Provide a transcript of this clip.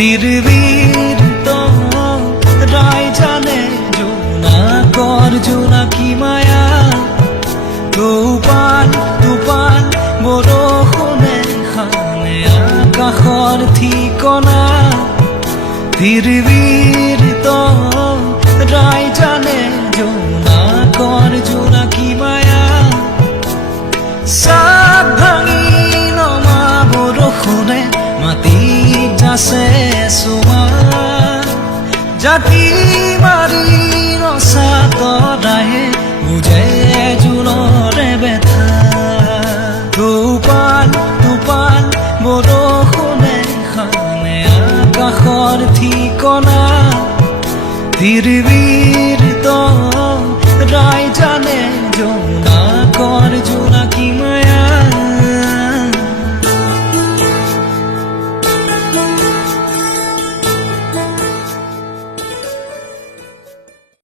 দিরবির রায় জানে জোনাকর জোনাকি মায়া তুপান বৰষুণে খানে আকাশৰ ঠিকনা দিৰবিৰ ৰায় জানে জোনাকৰ জোনাকি মায়া চাপ ভাঙি নমা বৰষুণে মাটিত যাচে চুমা জাতি মাৰি ৰচা তৰাহে বুজে জোনৰে বেথা তুপান বৰষুণে খানে আকাশৰ ঠিকনা দিৰবিৰ ৰায় জানে